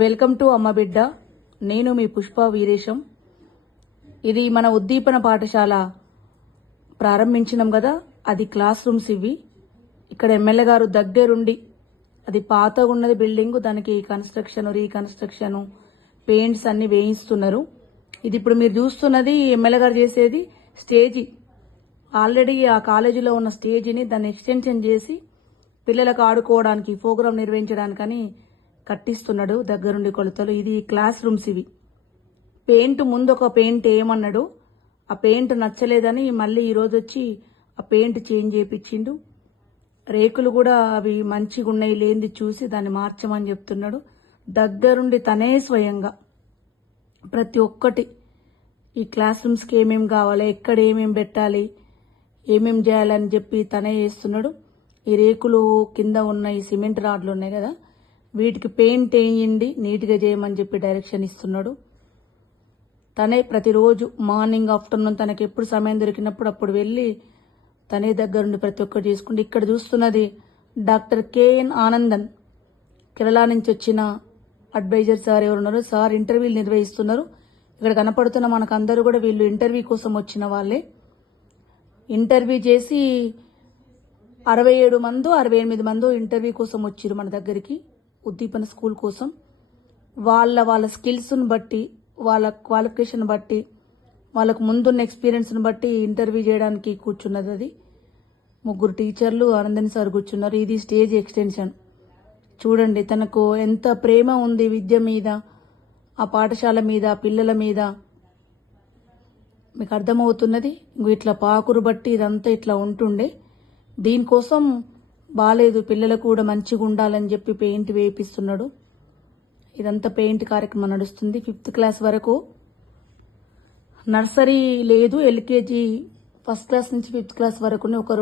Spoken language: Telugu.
వెల్కమ్ టు అమ్మ బిడ్డ. నేను మీ పుష్ప వీరేశం. ఇది మన ఉద్దీపన పాఠశాల. ప్రారంభించినాం కదా అది క్లాస్ రూమ్స్ ఇవి. ఇక్కడ ఎమ్మెల్యే గారు దగ్గరుండి అది పాతగా ఉన్నది బిల్డింగ్ దానికి కన్స్ట్రక్షన్ రీకన్స్ట్రక్షన్ పెయింట్స్ అన్ని వేయిస్తున్నారు. ఇది ఇప్పుడు మీరు చూస్తున్నది ఎమ్మెల్యే గారు చేసేది స్టేజీ. ఆల్రెడీ ఆ కాలేజీలో ఉన్న స్టేజీని దాన్ని ఎక్స్టెన్షన్ చేసి పిల్లలకు ఆడుకోవడానికి ప్రోగ్రాం నిర్వహించడానికని కట్టిస్తున్నాడు దగ్గరుండి కొలతలు. ఇది క్లాస్ రూమ్స్ ఇవి. పెయింట్ ముందు ఒక పెయింట్ ఏమన్నాడు? ఆ పెయింట్ నచ్చలేదని మళ్ళీ ఈరోజు వచ్చి ఆ పెయింట్ చేంజ్ చేయించిండు రేకులు కూడా అవి మంచిగా ఉన్నాయి లేనిది చూసి దాన్ని మార్చమని చెప్తున్నాడు. దగ్గరుండి తనే స్వయంగా. ప్రతి ఒక్కటి. ఈ క్లాస్ రూమ్స్కి ఏమేమి కావాలి? ఎక్కడ ఏమేమి పెట్టాలి? ఏమేం చేయాలని చెప్పి తనే చేస్తున్నాడు. ఈ రేకులు కింద ఉన్న ఈ సిమెంట్ రాడ్లు ఉన్నాయి కదా వీటికి పెయింట్ వేయండి నీట్గా చేయమని చెప్పి డైరెక్షన్ ఇస్తున్నాడు. తనే ప్రతిరోజు మార్నింగ్ ఆఫ్టర్నూన్ తనకి ఎప్పుడు సమయం దొరికినప్పుడు అప్పుడు వెళ్ళి తనే దగ్గరుండి ప్రతి ఒక్కరు చేసుకుంటే ఇక్కడ చూస్తున్నది డాక్టర్ కేఎన్ ఆనందన్. కేరళ నుంచి వచ్చిన అడ్వైజర్ సార్ ఎవరున్నారు సార్ ఇంటర్వ్యూలు నిర్వహిస్తున్నారు. ఇక్కడ కనపడుతున్న మనకు అందరూ కూడా వీళ్ళు ఇంటర్వ్యూ కోసం వచ్చిన వాళ్ళే. ఇంటర్వ్యూ చేసి అరవై ఏడు మందో అరవై ఎనిమిది మందో ఇంటర్వ్యూ కోసం వచ్చిరు మన దగ్గరికి. ఉద్దీపన స్కూల్ కోసం వాళ్ళ వాళ్ళ స్కిల్స్ని బట్టి వాళ్ళ క్వాలిఫికేషన్ బట్టి వాళ్ళకు ముందున్న ఎక్స్పీరియన్స్ని బట్టి ఇంటర్వ్యూ చేయడానికి కూర్చున్నది అది. ముగ్గురు టీచర్లు ఆనందని సార్ కూర్చున్నారు. ఇది స్టేజ్ ఎక్స్టెన్షన్. చూడండి తనకు ఎంత ప్రేమ ఉంది విద్య మీద ఆ పాఠశాల మీద పిల్లల మీద. మీకు అర్థమవుతున్నది? ఇంకో ఇట్లా పాకురు బట్టి ఇదంతా ఇట్లా ఉంటుండే. దీనికోసం బాలేదు పిల్లలకు కూడా మంచిగా ఉండాలని చెప్పి పెయింట్ వేయిస్తున్నాడు ఇదంతా పెయింట్ కార్యక్రమం నడుస్తుంది. ఫిఫ్త్ క్లాస్ వరకు నర్సరీ లేదు ఎల్కేజీ ఫస్ట్ క్లాస్ నుంచి ఫిఫ్త్ క్లాస్ వరకు ఒక